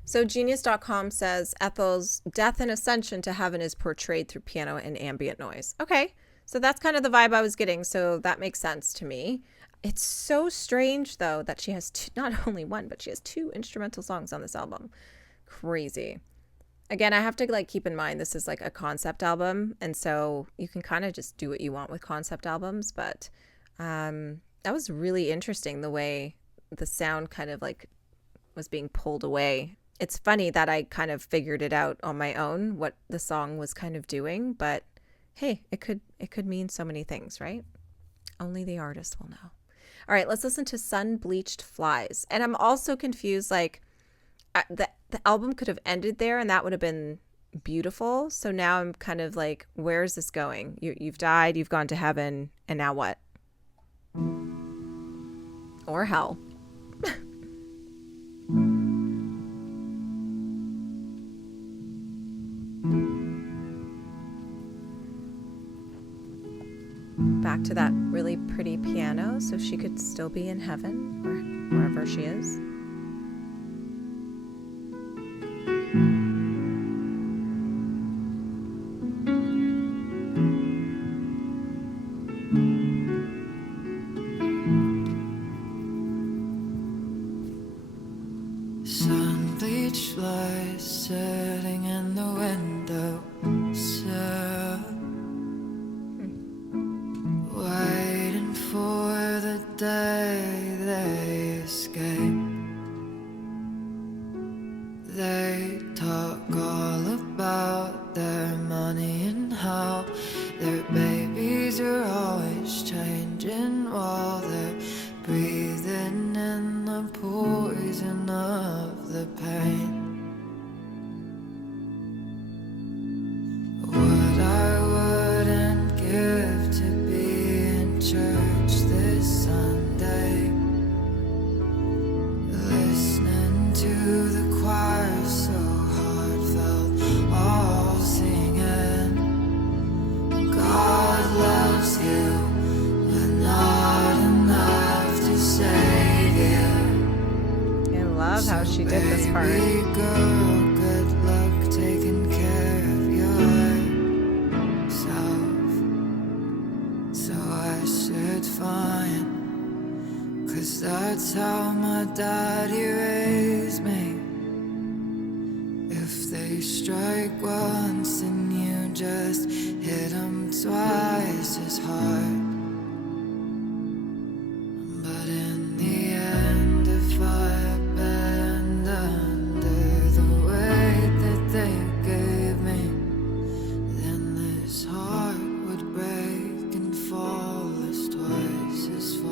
So Genius.com says Ethel's death and ascension to heaven is portrayed through piano and ambient noise. Okay, so that's kind of the vibe I was getting, so that makes sense to me. It's so strange, though, that she has not only one, but she has 2 instrumental songs on this album. Crazy. Again, I have to like keep in mind this is like a concept album, and so you can kind of just do what you want with concept albums, but that was really interesting the way the sound kind of like was being pulled away. It's funny that I kind of figured it out on my own what the song was kind of doing, but hey, it could mean so many things, right? Only the artist will know. All right, let's listen to Sun Bleached Flies. And I'm also confused, like the album could have ended there and that would have been beautiful. So now I'm kind of like, where is this going? You've died, you've gone to heaven, and now what? Or hell. Back to that really pretty piano so she could still be in heaven or wherever she is. Sun bleached flies sitting in the window sill, waiting for the day they escape. They talk all about their money and how their babies are always changing while they're breathing in the poison of the pain. What I wouldn't give to be in church this Sunday, listening to the choir so heartfelt, all singing, God loves you, but not enough to save you. I love how she did this part. Baby girl, good luck taking care of yourself. So I said fine, 'cause that's how my daddy raised me. If they strike once, then you just hit 'em twice as hard. But in the end, if I bend under the weight that they gave me, then this heart would break and fall as twice as far.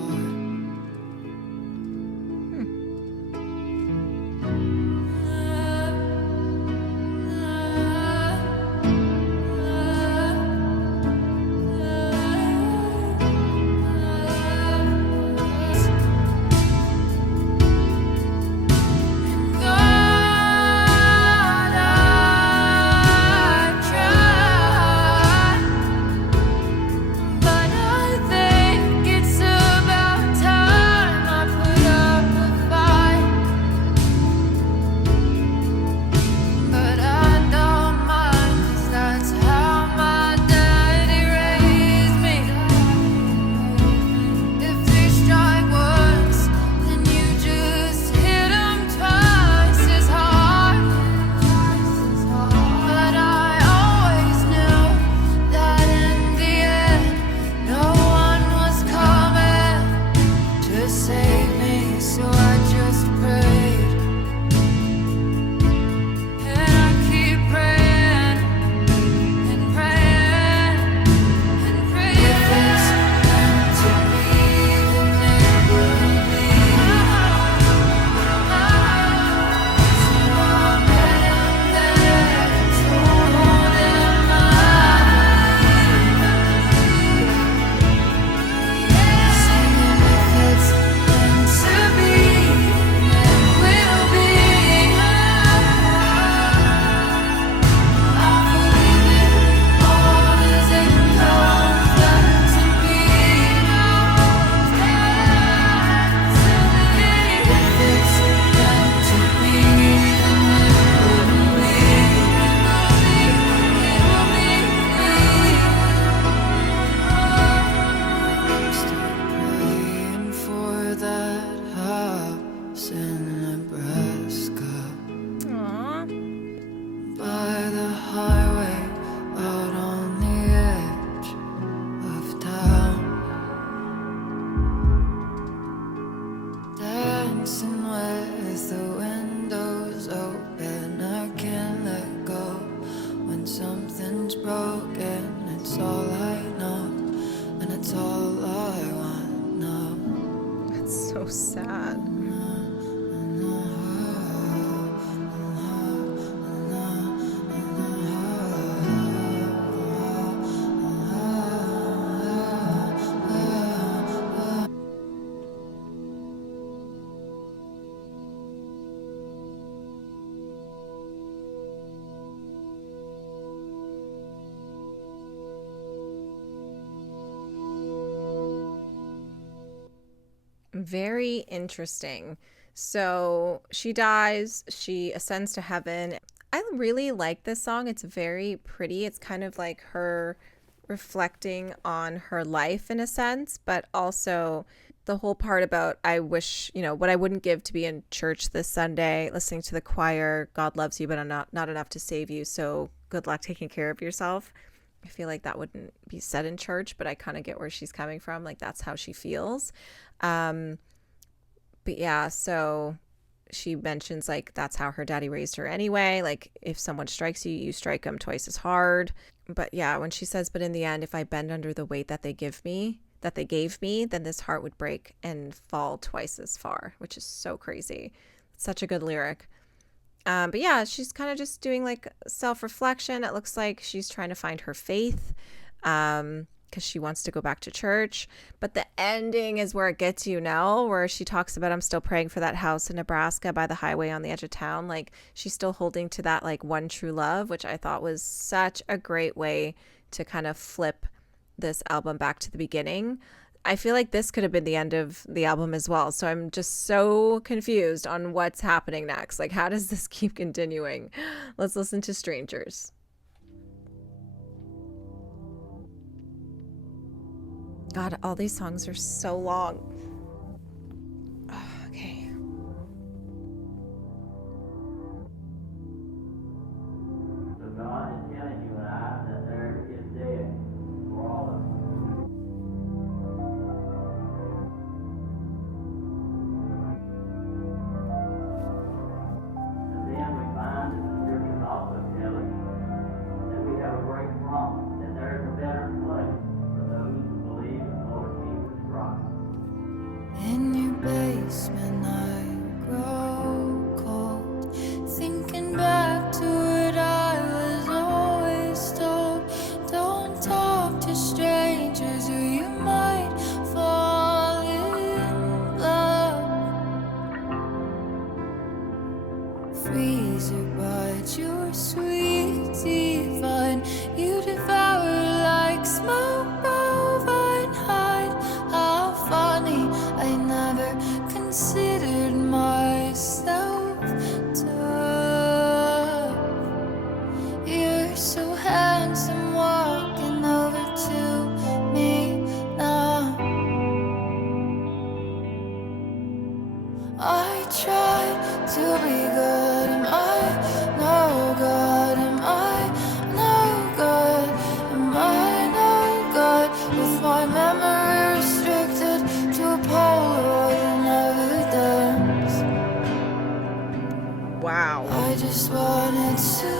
Very interesting. So she dies, she ascends to heaven. I really like this song. It's very pretty. It's kind of like her reflecting on her life in a sense, but also the whole part about I wish, what I wouldn't give to be in church this Sunday, listening to the choir, God loves you, but I'm not enough to save you. So good luck taking care of yourself. I feel like that wouldn't be said in church, but I kind of get where she's coming from. Like that's how she feels. But yeah, so she mentions like that's how her daddy raised her anyway. Like if someone strikes you, you strike them twice as hard. But yeah, when she says, but in the end, if I bend under the weight that they gave me, then this heart would break and fall twice as far, which is so crazy. It's such a good lyric. But yeah, she's kind of just doing like self-reflection. It looks like she's trying to find her faith because she wants to go back to church. But the ending is where it gets where she talks about, I'm still praying for that house in Nebraska by the highway on the edge of town. Like she's still holding to that like one true love, which I thought was such a great way to kind of flip this album back to the beginning. I feel like this could have been the end of the album as well. So I'm just so confused on what's happening next. Like, how does this keep continuing? Let's listen to Strangers. God, all these songs are so long. Oh, okay. So God is telling you and I that there is death for all of us. And then we find that the scriptures also tell us that we have a great promise, that there is a better place for those who believe in the Lord Jesus Christ. In your basement, I grow cold, thinking back to what I was always told. Don't talk to strangers, or you might fall in love. Freezer bites your sweet divine, you devour like smoke, bovine hide. How funny, I never considered myself tough. You're so handsome, walking over to me now. I try to be good, am I no good? Am I no good? Am I no good? With my memory restricted to a Polaroid and evidence. Wow. I just wanted to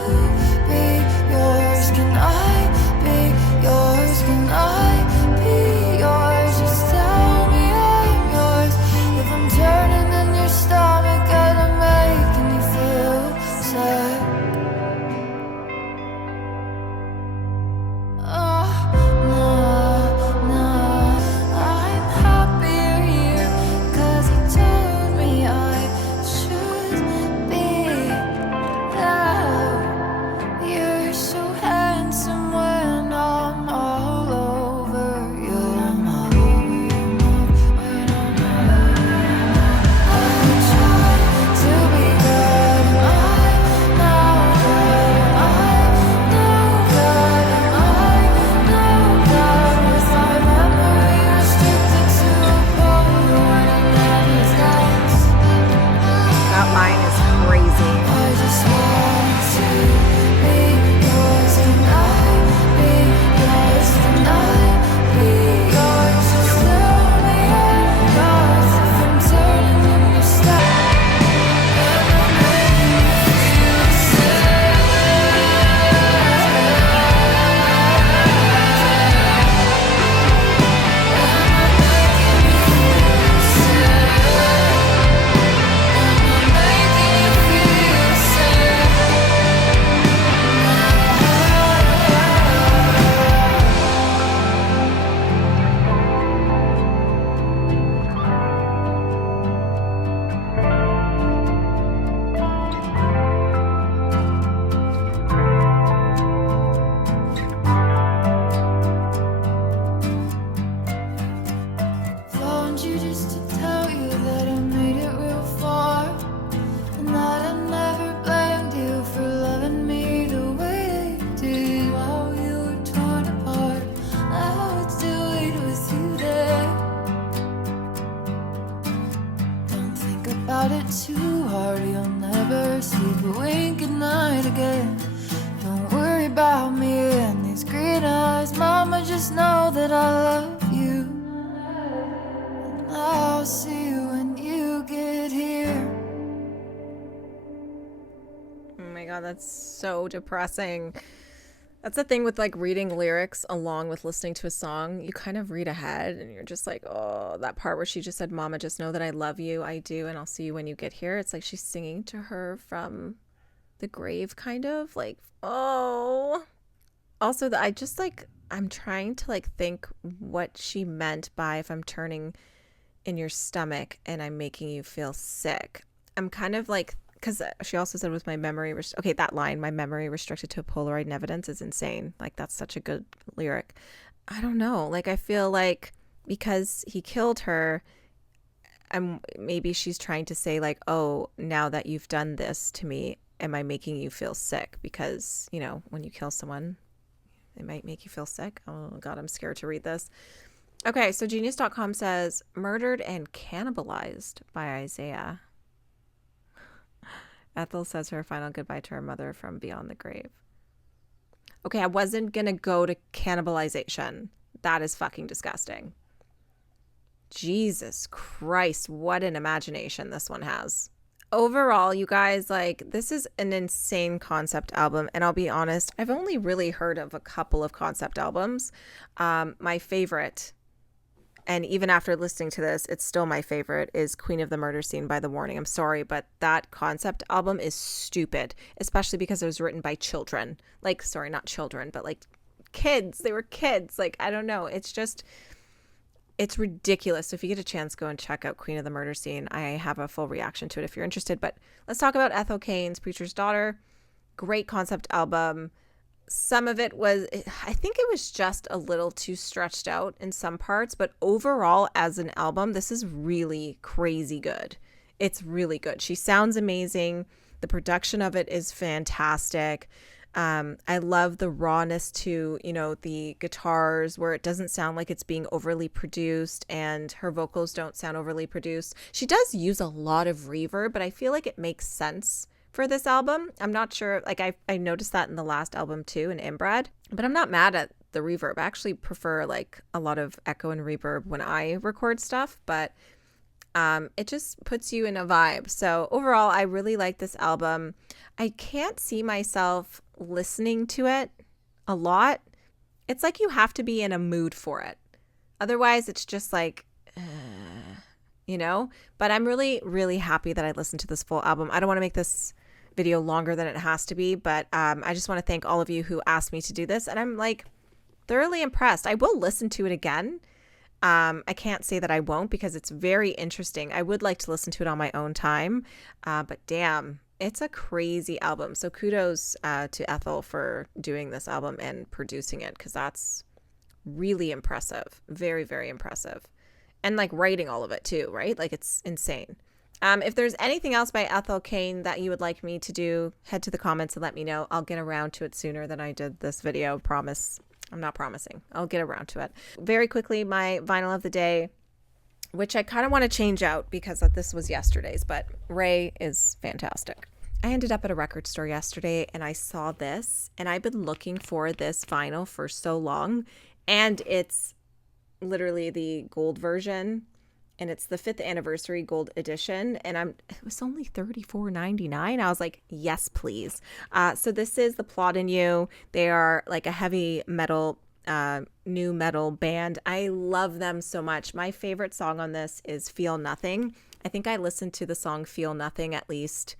be yours. Can I be yours? Can I be yours? Just tell me I'm yours. If I'm turning in your stomach and I'm making you feel sad. Oh, no, no, I'm happier here, 'cause he told me I should be loud. You're so handsome when I'm all over you. again. Don't worry about me and these green eyes, mama, just know that I love you. And I'll see you when you get here. Oh my God, that's so depressing. That's the thing with like reading lyrics along with listening to a song. You kind of read ahead and you're just like, oh, that part where she just said, mama, just know that I love you. I do. And I'll see you when you get here. It's like she's singing to her from the grave, kind of like, oh. Also, I just like, I'm trying to like think what she meant by if I'm turning in your stomach and I'm making you feel sick. I'm kind of like, because she also said with my memory, okay, that line, my memory restricted to Polaroid and evidence, is insane. Like, that's such a good lyric. I don't know. Like, I feel like because he killed her, and maybe she's trying to say like, oh, now that you've done this to me, am I making you feel sick? Because, you know, when you kill someone, it might make you feel sick. Oh God, I'm scared to read this. Okay, so Genius.com says, murdered and cannibalized by Isaiah. Ethel says her final goodbye to her mother from beyond the grave. Okay, I wasn't going to go to cannibalization. That is fucking disgusting. Jesus Christ, what an imagination this one has. Overall, you guys, like, this is an insane concept album. And I'll be honest, I've only really heard of a couple of concept albums. My favorite, and even after listening to this, it's still my favorite, is Queen of the Murder Scene by The Warning. I'm sorry, but that concept album is stupid, especially because it was written by children. Like, sorry, not children, but like kids. They were kids. Like, I don't know. It's just, it's ridiculous. So if you get a chance, go and check out Queen of the Murder Scene. I have a full reaction to it if you're interested. But let's talk about Ethel Cain's Preacher's Daughter. Great concept album. Some of it was, I think it was just a little too stretched out in some parts, but overall as an album, this is really crazy good. It's really good. She sounds amazing. The production of it is fantastic. I love the rawness to, you know, the guitars where it doesn't sound like it's being overly produced and her vocals don't sound overly produced. She does use a lot of reverb, but I feel like it makes sense for this album. I'm not sure, like I noticed that in the last album too, in Inbred, but I'm not mad at the reverb. I actually prefer like a lot of echo and reverb when I record stuff, but it just puts you in a vibe. So overall, I really like this album. I can't see myself listening to it a lot. It's like you have to be in a mood for it. Otherwise, it's just like, you know, but I'm really, really happy that I listened to this full album. I don't want to make this video longer than it has to be, but I just want to thank all of you who asked me to do this, and I'm like thoroughly impressed. I will listen to it again. I can't say that I won't because it's very interesting. I would like to listen to it on my own time, but damn, it's a crazy album. So kudos to Ethel for doing this album and producing it, because that's really impressive. Very, very impressive. And like writing all of it too, right? Like it's insane. If there's anything else by Ethel Cain that you would like me to do, head to the comments and let me know. I'll get around to it sooner than I did this video. Promise. I'm not promising. I'll get around to it. Very quickly, my vinyl of the day, which I kind of want to change out because this was yesterday's, but Ray is fantastic. I ended up at a record store yesterday and I saw this, and I've been looking for this vinyl for so long, and it's literally the gold version, and it's the 5th anniversary gold edition, and it was only $34.99. I was like, yes, please. So this is the Plot in You. They are like a heavy metal, new metal band. I love them so much. My favorite song on this is Feel Nothing. I think I listened to the song Feel Nothing at least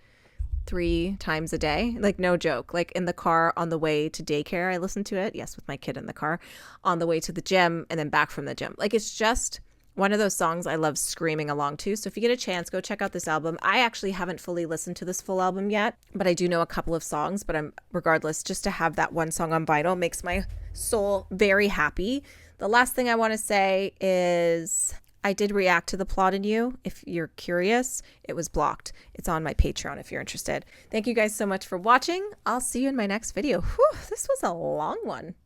3 times a day. Like, no joke. Like in the car on the way to daycare, I listened to it. Yes, with my kid in the car, on the way to the gym, and then back from the gym. Like, it's just one of those songs I love screaming along to. So if you get a chance, go check out this album. I actually haven't fully listened to this full album yet, but I do know a couple of songs. But regardless, just to have that one song on vinyl makes my soul very happy. The last thing I want to say is I did react to The Plot in You. If you're curious, it was blocked. It's on my Patreon if you're interested. Thank you guys so much for watching. I'll see you in my next video. Whew, this was a long one.